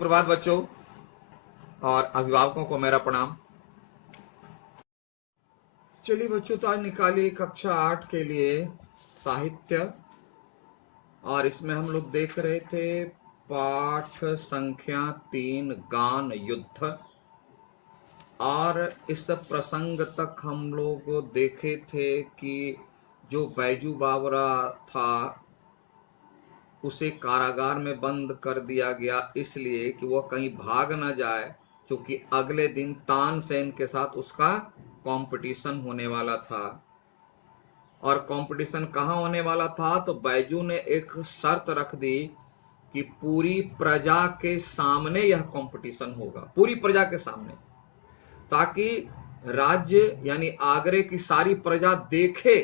सुप्रभात बच्चों और अभिभावकों को मेरा प्रणाम। चलिए बच्चों, तो आज निकालिए कक्षा 8 के लिए साहित्य, और इसमें हम लोग देख रहे थे पाठ संख्या 3 गान युद्ध। और इस प्रसंग तक हम लोग देखे थे कि जो बैजू बावरा था उसे कारागार में बंद कर दिया गया, इसलिए कि वह कहीं भाग न जाए, क्योंकि अगले दिन तानसेन के साथ उसका कंपटीशन होने वाला था। और कंपटीशन कहाँ होने वाला था? तो बैजू ने एक शर्त रख दी कि पूरी प्रजा के सामने यह कंपटीशन होगा, पूरी प्रजा के सामने, ताकि राज्य यानी आगरे की सारी प्रजा देखे।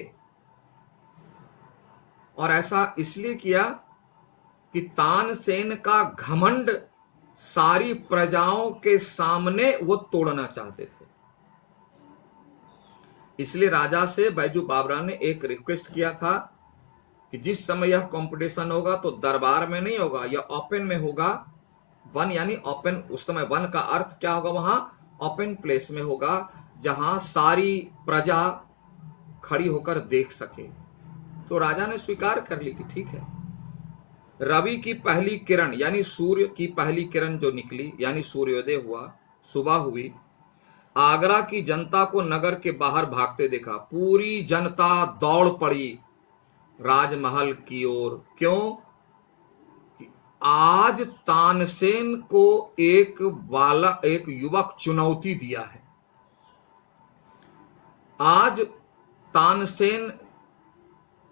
और ऐसा इसलिए किया कि तानसेन का घमंड सारी प्रजाओं के सामने वो तोड़ना चाहते थे। इसलिए राजा से बैजू बावरा ने एक रिक्वेस्ट किया था कि जिस समय यह कंपटीशन होगा तो दरबार में नहीं होगा, यह ओपन में होगा। वन यानी ओपन, उस समय वन का अर्थ क्या होगा? वहां ओपन प्लेस में होगा, जहां सारी प्रजा खड़ी होकर देख सके। तो राजा ने स्वीकार कर ली कि ठीक है। रवि की पहली किरण यानी सूर्य की पहली किरण जो निकली, यानी सूर्योदय हुआ, सुबह हुई, आगरा की जनता को नगर के बाहर भागते देखा। पूरी जनता दौड़ पड़ी राजमहल की ओर। क्यों? आज तानसेन को एक युवक चुनौती दिया है। आज तानसेन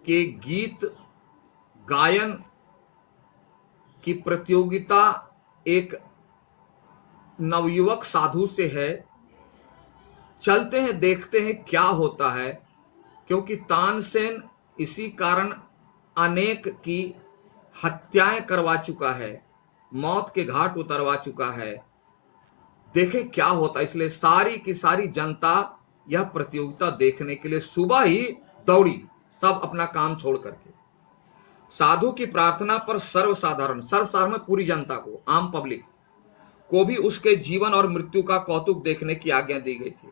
के गीत गायन की प्रतियोगिता एक नवयुवक साधु से है। चलते हैं, देखते हैं क्या होता है, क्योंकि तानसेन इसी कारण अनेक की हत्याएं करवा चुका है, मौत के घाट उतरवा चुका है। देखें क्या होता है। इसलिए सारी की सारी जनता यह प्रतियोगिता देखने के लिए सुबह ही दौड़ी, सब अपना काम छोड़ करके। साधु की प्रार्थना पर सर्वसाधारण पूरी जनता को, आम पब्लिक को भी उसके जीवन और मृत्यु का कौतुक देखने की आज्ञा दी गई थी।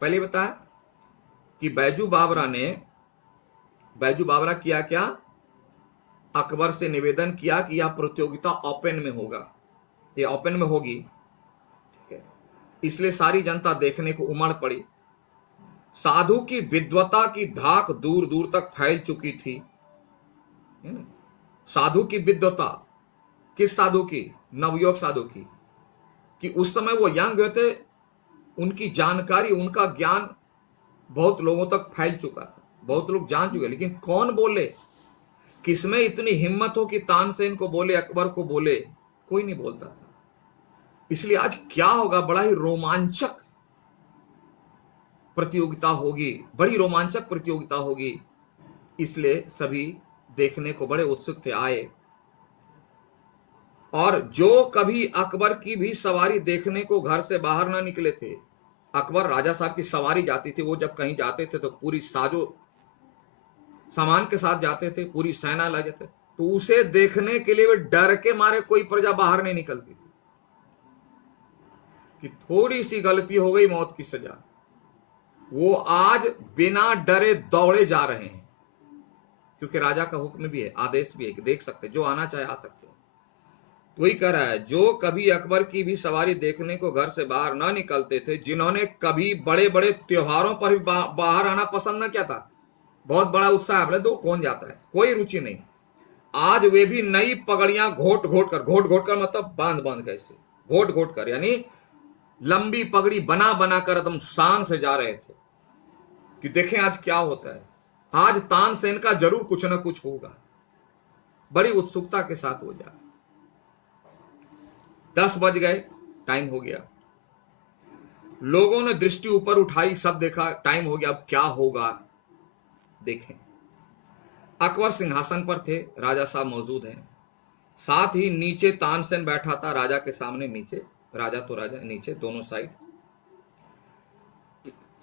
पहले बताया कि बैजू बावरा किया क्या? अकबर से निवेदन किया कि यह प्रतियोगिता ओपन में होगा, ये ओपन में होगी, ठीक है। इसलिए सारी जनता देखने को उमड़ पड़ी। साधु की विद्वता की धाक दूर दूर तक फैल चुकी थी। साधु की विद्वता, किस साधु की? नवयुवक साधु की, कि उस समय वो यंग थे, उनकी जानकारी, उनका ज्ञान बहुत लोगों तक फैल चुका था, बहुत लोग जान चुके। लेकिन कौन बोले? किसमें इतनी हिम्मत हो कि तानसेन को बोले, अकबर को बोले? कोई नहीं बोलता था। इसलिए आज क्या होगा? बड़ा ही रोमांचक प्रतियोगिता होगी, बड़ी रोमांचक प्रतियोगिता होगी। इसलिए सभी देखने को बड़े उत्सुक थे, आए। और जो कभी अकबर की भी सवारी देखने को घर से बाहर ना निकले थे, अकबर राजा साहब की सवारी जाती थी, वो जब कहीं जाते थे तो पूरी साजो सामान के साथ जाते थे, पूरी सेना लगे थे, तो उसे देखने के लिए वे डर के मारे कोई प्रजा बाहर नहीं निकलती थी कि थोड़ी सी गलती हो गई मौत की सजा। वो आज बिना डरे दौड़े जा रहे हैं, क्योंकि राजा का हुक्म भी है, आदेश भी है कि देख सकते, जो आना चाहे आ सकते हैं। तो वही कह रहा है, जो कभी अकबर की भी सवारी देखने को घर से बाहर ना निकलते थे, जिन्होंने कभी बड़े बड़े त्योहारों पर भी बाहर आना पसंद न किया था, बहुत बड़ा उत्साह है, बोले दो कौन जाता है, कोई रुचि नहीं, आज वे भी नई पगड़ियां घोट घोट कर मतलब बांध कैसे, घोट घोट कर, यानी लंबी पगड़ी बना बना कर एकदम शान से जा रहे थे कि देखें आज क्या होता है। आज तानसेन का जरूर कुछ ना कुछ होगा। बड़ी उत्सुकता के साथ हो जा। 10 बज गए, टाइम हो गया। लोगों ने दृष्टि ऊपर उठाई, सब देखा, टाइम हो गया, अब क्या होगा देखें। अकबर सिंहासन पर थे, राजा साहब मौजूद हैं, साथ ही नीचे तानसेन बैठा था, राजा के सामने, नीचे राजा तो राजा, नीचे दोनों साइड।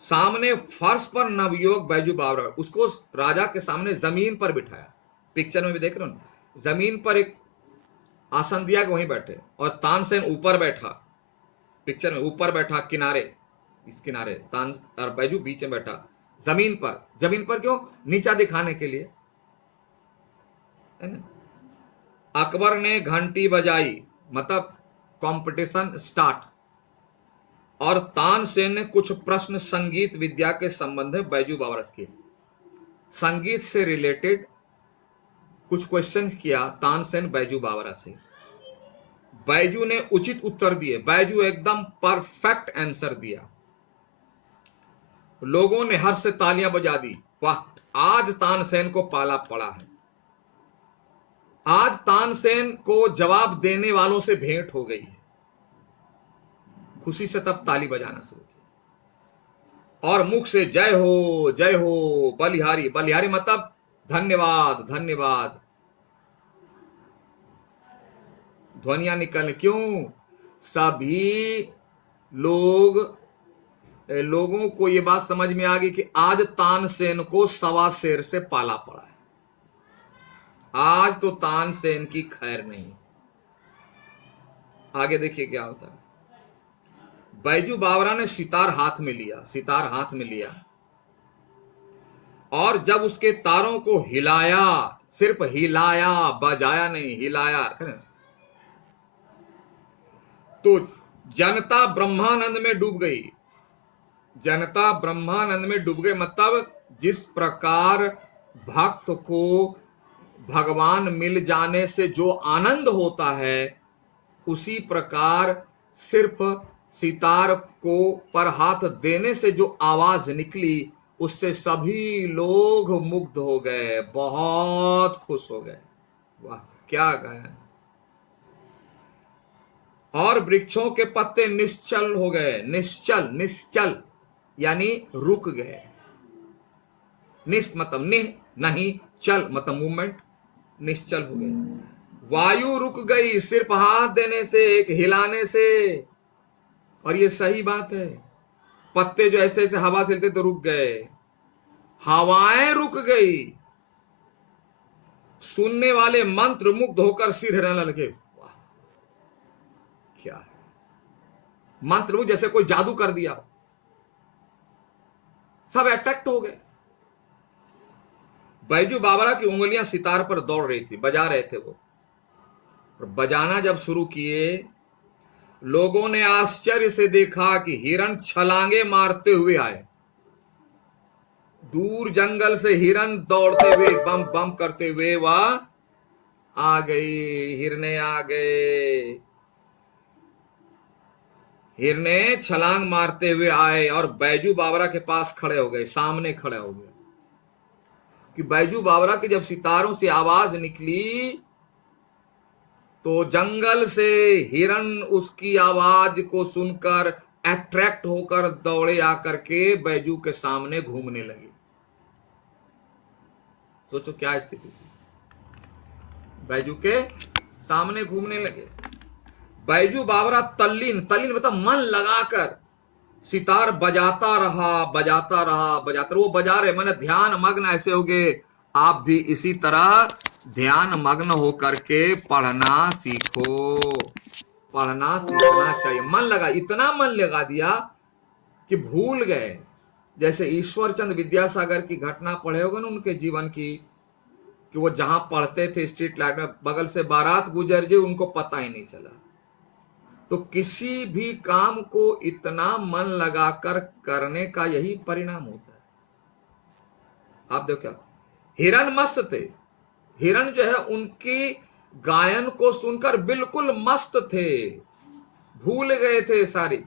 सामने फर्श पर नवयुवक बैजू बावरा, उसको राजा के सामने जमीन पर बिठाया। पिक्चर में भी देख रहे हो, जमीन पर एक आसन दिया कि वहीं बैठे, और तानसेन ऊपर बैठा, पिक्चर में ऊपर बैठा किनारे, इस किनारे तान, और बैजू बीच में बैठा जमीन पर। जमीन पर क्यों? नीचा दिखाने के लिए, है ना। अकबर ने घंटी बजाई, मतलब कंपटीशन स्टार्ट, और तानसेन ने कुछ प्रश्न संगीत विद्या के संबंध में बैजू बावरा से किए। संगीत से रिलेटेड कुछ क्वेश्चन किया तानसेन बैजू बावरा से। बैजू ने उचित उत्तर दिए, बैजू एकदम परफेक्ट आंसर दिया। लोगों ने हर्ष से तालियां बजा दी, वाह, आज तानसेन को पाला पड़ा है, आज तानसेन को जवाब देने वालों से भेंट हो गई है। खुशी से तब ताली बजाना शुरू किया, और मुख से जय हो बलिहारी, बलिहारी मतलब धन्यवाद धन्यवाद, ध्वनियां निकलने। क्यों? सभी लोगों को यह बात समझ में आ गई कि आज तानसेन को सवा शेर से पाला पड़ा है, आज तो तानसेन की खैर नहीं। आगे देखिए क्या होता है। बैजू बावरा ने सितार हाथ में लिया, सितार हाथ में लिया, और जब उसके तारों को हिलाया, सिर्फ हिलाया, बजाया नहीं, हिलाया, तो जनता ब्रह्मानंद में डूब गई। जनता ब्रह्मानंद में डूब गई मतलब जिस प्रकार भक्त को भगवान मिल जाने से जो आनंद होता है, उसी प्रकार सिर्फ सितार को पर हाथ देने से जो आवाज निकली, उससे सभी लोग मुग्ध हो गए, बहुत खुश हो गए। वाह, क्या गायन। और वृक्षों के पत्ते निश्चल हो गए, निश्चल, निश्चल यानी रुक गए। निश्च मतलब निह नहीं, चल मतलब मूवमेंट, निश्चल हो गए। वायु रुक गई सिर्फ हाथ देने से, एक हिलाने से। और ये सही बात है, पत्ते जो ऐसे ऐसे हवा से हिलते तो रुक गए, हवाएं रुक गई, सुनने वाले मंत्र मुग्ध होकर सिर हिलाने लगे। वाह, क्या है, मंत्र जैसे कोई जादू कर दिया, सब अट्रैक्ट हो गए। बैजू बावरा की उंगलियां सितार पर दौड़ रही थी, बजा रहे थे वो। बजाना जब शुरू किए, लोगों ने आश्चर्य से देखा कि हिरण छलांगे मारते हुए आए। दूर जंगल से हिरण दौड़ते हुए, बम बम करते हुए वह आ गई, हिरने आ गए, हिरने छलांग मारते हुए आए और बैजू बावरा के पास खड़े हो गए, सामने खड़े हो गए। कि बैजू बावरा की जब सितारों से आवाज निकली, तो जंगल से हिरण उसकी आवाज को सुनकर अट्रैक्ट होकर दौड़े आकर के बैजू के सामने घूमने लगे। सोचो क्या स्थिति थी, बैजू के सामने घूमने लगे। बैजू बावरा तल्लीन, तल्लीन मतलब मन लगाकर सितार बजाता रहा, बजाता रहा, बजाता रहा। वो बजा रहे, मैंने ध्यान मग्न ऐसे हो गए। आप भी इसी तरह ध्यान मग्न होकर के पढ़ना सीखो, पढ़ना सीखना चाहिए। मन लगा, इतना मन लगा दिया कि भूल गए। जैसे ईश्वर चंद विद्यासागर की घटना पढ़े होगे ना उनके जीवन की, कि वो जहां पढ़ते थे स्ट्रीट लाइट में, बगल से बारात गुजर गई, उनको पता ही नहीं चला। तो किसी भी काम को इतना मन लगाकर करने का यही परिणाम होता है। आप देखो, हिरण मस्त थे, हिरण जो है उनकी गायन को सुनकर बिल्कुल मस्त थे, भूल गए थे सारी।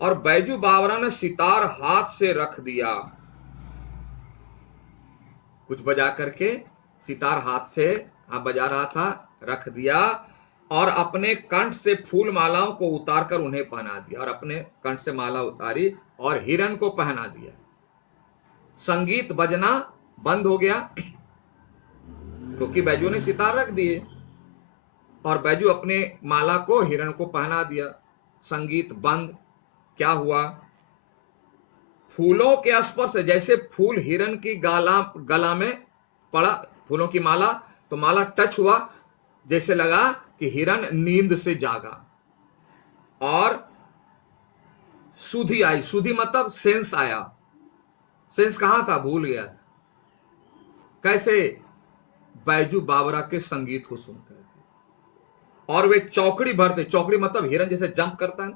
और बैजू बावरा ने सितार हाथ से रख दिया, कुछ बजा करके सितार हाथ से बजा रहा था, रख दिया, और अपने कंठ से फूल मालाओं को उतारकर उन्हें पहना दिया, और अपने कंठ से माला उतारी और हिरण को पहना दिया। संगीत बजना बंद हो गया क्योंकि बैजू ने सितार रख दिए, और बैजू अपने माला को हिरण को पहना दिया। संगीत बंद। क्या हुआ? फूलों के स्पर्श, जैसे फूल हिरण की गला में पड़ा, फूलों की माला, तो माला टच हुआ, जैसे लगा कि हिरन नींद से जागा और सुधि आई। सुधि मतलब सेंस आया। सेंस कहां था? भूल गया था। कैसे? बैजू बावरा के संगीत को सुनकर। और वे चौकड़ी भरते, चौकड़ी मतलब हिरन जैसे जंप करता है,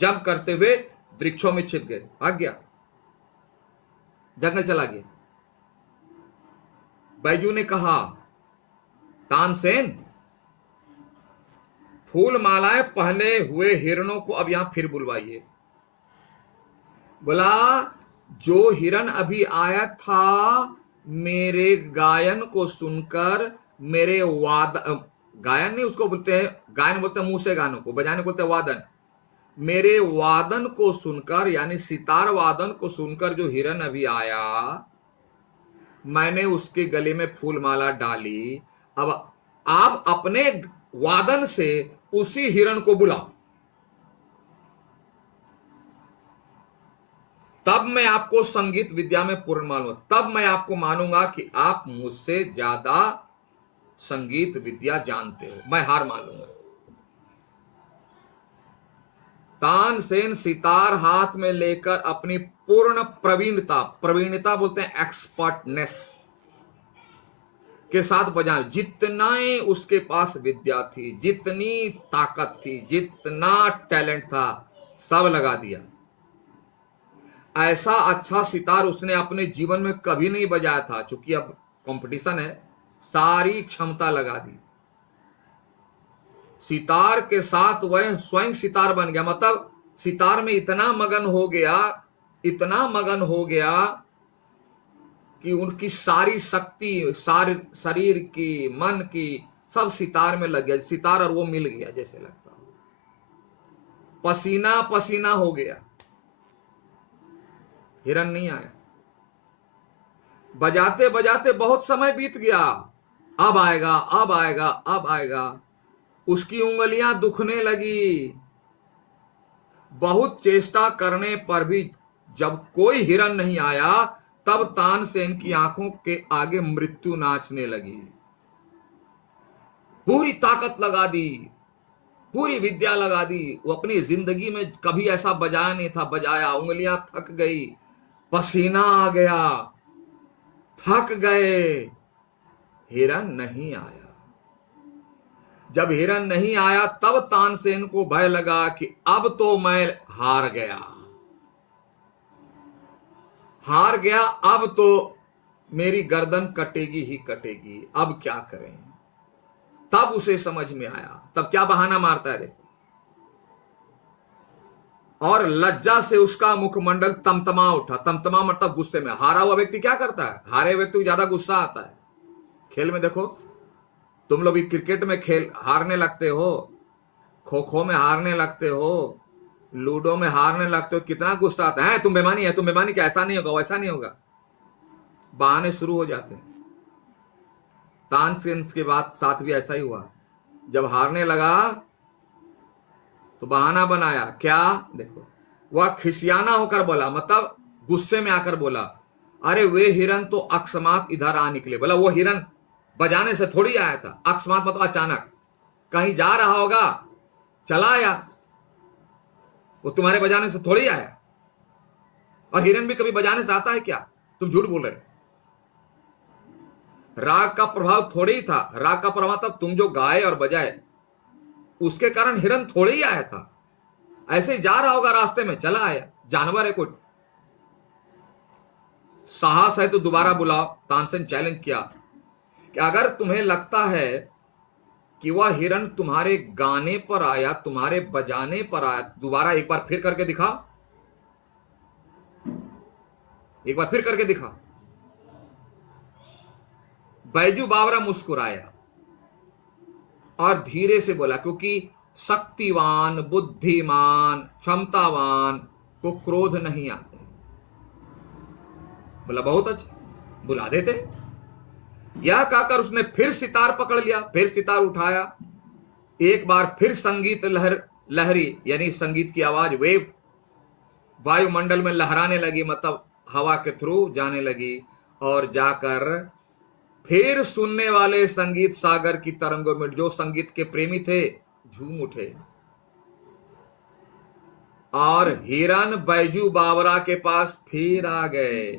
जंप करते हुए वृक्षों में छिप गए, भाग गया, जंगल चला गया। बैजू ने कहा, तानसेन, फूल मालाएं पहने हुए हिरणों को अब यहां फिर बुलवाइए। बोला, जो हिरन अभी आया था मेरे गायन को सुनकर, मेरे गायन नहीं उसको बोलते हैं, गायन बोलते हैं मुंह से गानों को, बजाने बोलते हैं वादन। मेरे वादन को सुनकर, यानी सितार वादन को सुनकर जो हिरन अभी आया, मैंने उसके गले में फूल माला डाली। अब आप अपने वादन से उसी हिरन को बुलाओ, तब मैं आपको संगीत विद्या में पूर्ण मानूंगा, तब मैं आपको मानूंगा कि आप मुझसे ज्यादा संगीत विद्या जानते हो, मैं हार मान लूंगा। तानसेन सितार हाथ में लेकर अपनी पूर्ण प्रवीणता, प्रवीणता बोलते हैं एक्सपर्टनेस के साथ बजा, जितना उसके पास विद्या थी, जितनी ताकत थी, जितना टैलेंट था, सब लगा दिया। ऐसा अच्छा सितार उसने अपने जीवन में कभी नहीं बजाया था। चूंकि अब कंपटीशन है, सारी क्षमता लगा दी। सितार के साथ वह स्वयं सितार बन गया। मतलब सितार में इतना मगन हो गया, इतना मगन हो गया कि उनकी सारी शक्ति, सारी शरीर की, मन की, सब सितार में लग गया। सितार और वो मिल गया जैसे लगता हो, पसीना पसीना हो गया। हिरन नहीं आया। बजाते बजाते बहुत समय बीत गया। अब आएगा, अब आएगा, अब आएगा। उसकी उंगलियां दुखने लगी। बहुत चेष्टा करने पर भी जब कोई हिरन नहीं आया, तब तानसेन की आंखों के आगे मृत्यु नाचने लगी। पूरी ताकत लगा दी, पूरी विद्या लगा दी। वो अपनी जिंदगी में कभी ऐसा बजाया नहीं था, बजाया। उंगलियां थक गई, पसीना आ गया, थक गए। हिरन नहीं आया। जब हिरन नहीं आया, तब तानसेन को भय लगा कि अब तो मैं हार गया, हार गया। अब तो मेरी गर्दन कटेगी ही कटेगी। अब क्या करें? तब उसे समझ में आया। तब क्या बहाना मारता है देखो। और लज्जा से उसका मुखमंडल तमतमा उठा। तमतमा मतलब गुस्से में। हारा हुआ व्यक्ति क्या करता है? हारे व्यक्ति को ज्यादा गुस्सा आता है। खेल में देखो, तुम लोग भी क्रिकेट में खेल हारने लगते हो, खो खो में हारने लगते हो, लूडो में हारने लगते हो, कितना गुस्सा आता है। तुम बेमानी है, तुम बेमानी, क्या ऐसा नहीं होगा, वैसा नहीं होगा, बहाने शुरू हो जाते हैं। तानसेन के बाद साथ भी ऐसा ही हुआ। जब हारने लगा तो बहाना बनाया। क्या? देखो, वह खिसियाना होकर बोला, मतलब गुस्से में आकर बोला, अरे वे हिरन तो अकस्मात इधर आ निकले। बोला वो हिरन बजाने से थोड़ी आया था। अकस्मात मतलब अचानक, कहीं जा रहा होगा, चला आया। वो तुम्हारे बजाने से थोड़ी आया। और हिरन भी कभी बजाने से आता है क्या? तुम झूठ बोल रहे। राग का प्रभाव थोड़ी ही था। राग का प्रभाव तब तुम जो गाए और बजाए, उसके कारण हिरन थोड़ी ही आया था। ऐसे ही जा रहा होगा, रास्ते में चला आया, जानवर है कोई। साहस है तो दोबारा बुलाओ। तानसेन चैलेंज किया कि अगर तुम्हें लगता है कि वह हिरन तुम्हारे गाने पर आया, तुम्हारे बजाने पर आया, दोबारा एक बार फिर करके दिखाओ, एक बार फिर करके दिखाओ। बैजू बावरा मुस्कुराया और धीरे से बोला, क्योंकि शक्तिवान, बुद्धिमान, क्षमतावान को क्रोध नहीं आते। बोला बहुत अच्छा, बुला देते। यह कहकर उसने फिर सितार पकड़ लिया, फिर सितार उठाया। एक बार फिर संगीत लहरी, यानी संगीत की आवाज, वेव, वायुमंडल में लहराने लगी, मतलब हवा के थ्रू जाने लगी और जाकर फिर सुनने वाले संगीत सागर की तरंगों में, जो संगीत के प्रेमी थे झूम उठे। और हिरन बैजू बावरा के पास फिर आ गए।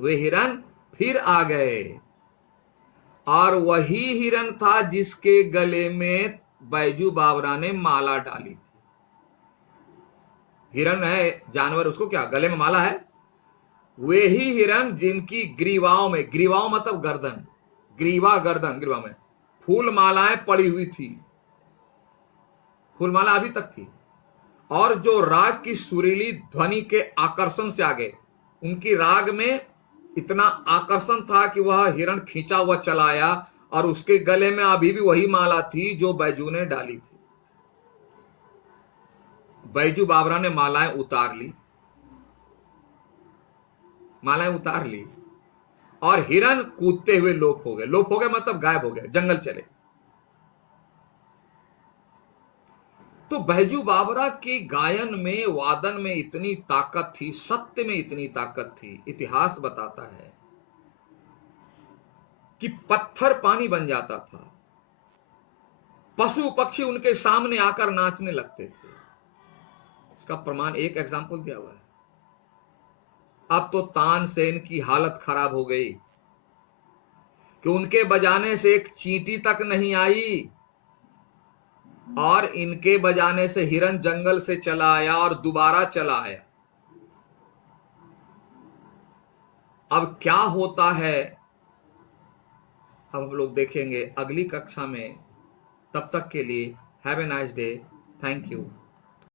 वे हिरन फिर आ गए और वही हिरन था जिसके गले में बैजू बावरा ने माला डाली थी। हिरन है जानवर, उसको क्या गले में माला है? वे ही हिरन जिनकी ग्रीवाओं में, ग्रीवाओं मतलब गर्दन, ग्रीवा गर्दन, ग्रीवा में फूल मालाएं पड़ी हुई थी, फूलमाला अभी तक थी। और जो राग की सुरीली ध्वनि के आकर्षण से आगे, उनकी राग में इतना आकर्षण था कि वह हिरण खींचा हुआ चला आया और उसके गले में अभी भी वही माला थी जो बैजू ने डाली थी। बैजू बावरा ने मालाएं उतार ली, मालाएं उतार ली और हिरण कूदते हुए लोप हो गए। लोप हो गए मतलब गायब हो गए, जंगल चले। तो बैजू बावरा के गायन में, वादन में इतनी ताकत थी, सत्य में इतनी ताकत थी। इतिहास बताता है कि पत्थर पानी बन जाता था, पशु पक्षी उनके सामने आकर नाचने लगते थे। उसका प्रमाण एक एग्जाम्पल दिया हुआ है। अब तो तानसेन की हालत खराब हो गई कि उनके बजाने से एक चींटी तक नहीं आई और इनके बजाने से हिरन जंगल से चला आया और दोबारा चला आया। अब क्या होता है अब हम लोग देखेंगे अगली कक्षा में। तब तक के लिए have a nice day. Thank you.